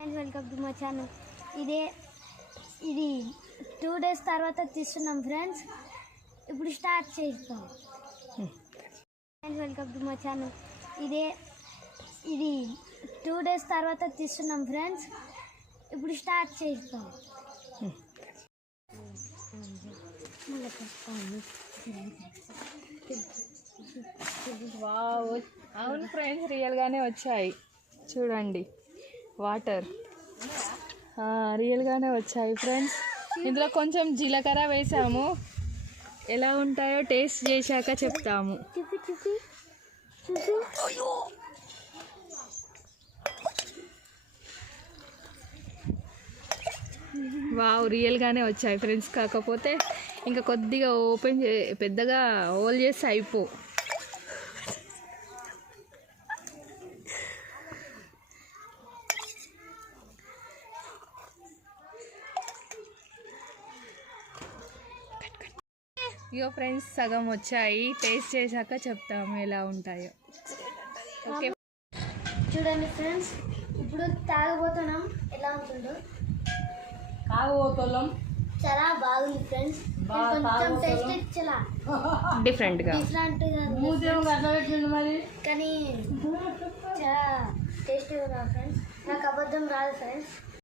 Welcome to my channel. ఇది 2 days తర్వాత తీస్తున్నాం ఫ్రెండ్స్. ఇప్పుడు స్టార్ట్ చేస్తాం. Welcome to my channel. ఇది 2 days తర్వాత తీస్తున్నాం ఫ్రెండ్స్. ఇప్పుడు స్టార్ట్ చేస్తాం. వావ్, అవును ఫ్రెండ్స్, రియల్గానే వచ్చాయి చూడండి. వాటర్ రియల్గానే వచ్చాయి ఫ్రెండ్స్. ఇందులో కొంచెం జీలకర్ర వేసాము. ఎలా ఉంటాయో టేస్ట్ చేశాక చెప్తాము. వావ్, రియల్గానే వచ్చాయి ఫ్రెండ్స్. కాకపోతే ఇంకా కొద్దిగా పెద్దగా హోల్ చేసి అయిపో. ఇగో ఫ్రెండ్స్, సగం వచ్చాయి. టేస్ట్ చేశాక చెప్తాము ఎలా ఉంటాయో. ఓకే చూడండి ఫ్రెండ్స్, ఇప్పుడు తాగబోతున్నాం. ఎలా ఉంటుందో చాలా బాగుంది ఫ్రెండ్స్. కొంచెం టేస్ట్ చాలా డిఫరెంట్గా కానీ చాలా టేస్టీగా ఫ్రెండ్స్. నాకు అబద్ధం రాదు ఫ్రెండ్స్.